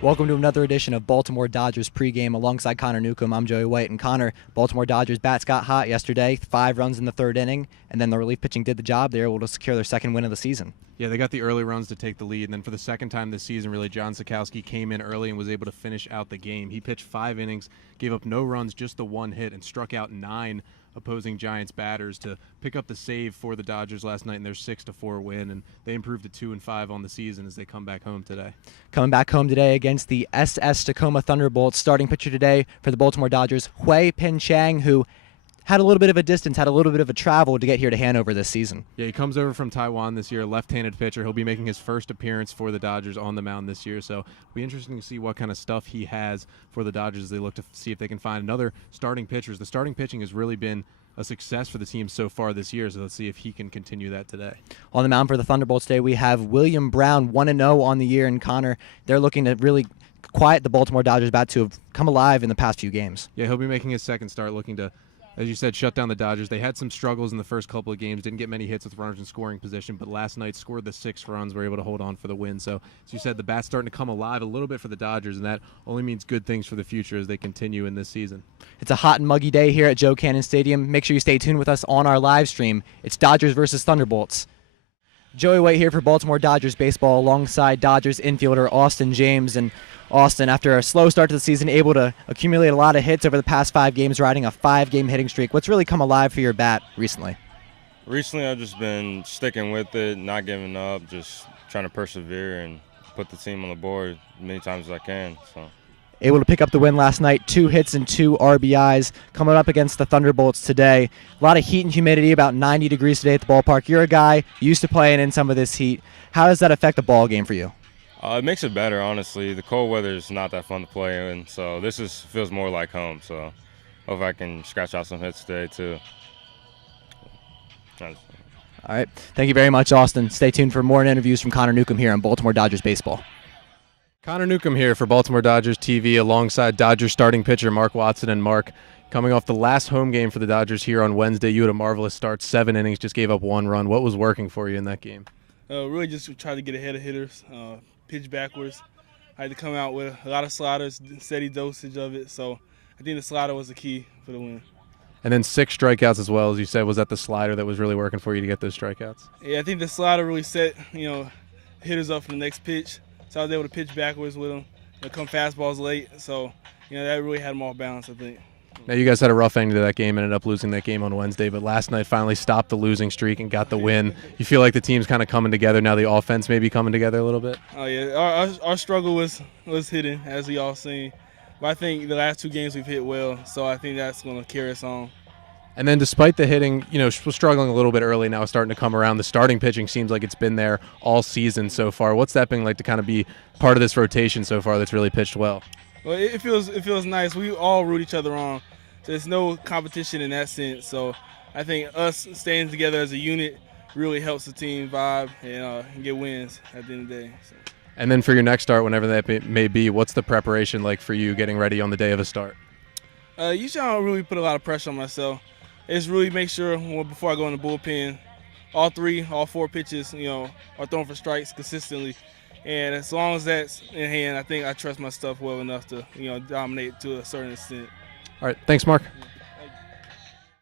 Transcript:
Welcome to another edition of Baltimore Dodgers pregame alongside Connor Newcomb. I'm Joey White, and Connor, Baltimore Dodgers bats got hot yesterday, 5 runs in the third inning, and then the relief pitching did the job. They were able to secure their second win of the season. Yeah, they got the early runs to take the lead, and then for the second time this season, really, John Sikowski came in early and was able to finish out the game. He pitched 5 innings, gave up no runs, just the 1 hit, and struck out 9 opposing Giants batters to pick up the save for the Dodgers last night in their 6-4 win, and they improved to 2-5 on the season as they come back home today. Coming back home today against the SS Takoma Thunderbolts, starting pitcher today for the Baltimore Dodgers, Hui-Pin Chang, who had a little bit of a distance, had a little bit of a travel to get here to Hanover this season. Yeah, he comes over from Taiwan this year, left-handed pitcher. He'll be making his first appearance for the Dodgers on the mound this year, so it'll be interesting to see what kind of stuff he has for the Dodgers as they look to see if they can find another starting pitcher. The starting pitching has really been a success for the team so far this year, so let's see if he can continue that today. On the mound for the Thunderbolts today, we have William Brown, 1-0 on the year, and Connor, they're looking to really quiet the Baltimore Dodgers bat to have come alive in the past few games. Yeah, he'll be making his second start, looking to, as you said, shut down the Dodgers. They had some struggles in the first couple of games, didn't get many hits with runners in scoring position, but last night scored the 6 runs, were able to hold on for the win. So, as you said, the bat's starting to come alive a little bit for the Dodgers, and that only means good things for the future as they continue in this season. It's a hot and muggy day here at Joe Cannon Stadium. Make sure you stay tuned with us on our live stream. It's Dodgers versus Thunderbolts. Joey White here for Baltimore Dodgers baseball alongside Dodgers infielder Austin James. And Austin, after a slow start to the season, able to accumulate a lot of hits over the past 5 games, riding a 5-game hitting streak. What's really come alive for your bat recently? Recently, I've just been sticking with it, not giving up, just trying to persevere and put the team on the board as many times as I can. So, able to pick up the win last night, 2 hits and 2 RBIs. Coming up against the Thunderbolts today, a lot of heat and humidity, about 90 degrees today at the ballpark. You're a guy used to playing in some of this heat. How does that affect the ball game for you? it makes it better, honestly. The cold weather is not that fun to play in, so this feels more like home. So, hope I can scratch out some hits today too. All right. Thank you very much, Austin. Stay tuned for more interviews from Connor Newcomb here on Baltimore Dodgers baseball. Connor Newcomb here for Baltimore Dodgers TV alongside Dodgers starting pitcher Mark Watson. And Mark, coming off the last home game for the Dodgers here on Wednesday, you had a marvelous start, 7 innings, just gave up 1 run. What was working for you in that game? Really just try to get ahead of hitters, pitch backwards. I had to come out with a lot of sliders, steady dosage of it. So I think the slider was the key for the win. And then 6 strikeouts as well, as you said. Was that the slider that was really working for you to get those strikeouts? Yeah, I think the slider really set, hitters up for the next pitch. So I was able to pitch backwards with them, come fastballs late. So, that really had them off balance, I think. Now, you guys had a rough ending to that game, ended up losing that game on Wednesday, but last night finally stopped the losing streak and got the win. You feel like the team's kind of coming together now, the offense may be coming together a little bit? Oh, yeah. Our struggle was hitting, as we all seen. But I think the last 2 games we've hit well, so I think that's going to carry us on. And then despite the hitting, struggling a little bit early, now starting to come around. The starting pitching seems like it's been there all season so far. What's that been like to kind of be part of this rotation so far that's really pitched well? Well, it feels nice. We all root each other on. So there's no competition in that sense. So I think us staying together as a unit really helps the team vibe and get wins at the end of the day. So. And then for your next start, whenever that may be, what's the preparation like for you getting ready on the day of a start? Usually I don't really put a lot of pressure on myself. It's really make sure before I go in the bullpen, all 4 pitches, are thrown for strikes consistently. And as long as that's in hand, I think I trust my stuff well enough to, dominate to a certain extent. All right. Thanks, Mark.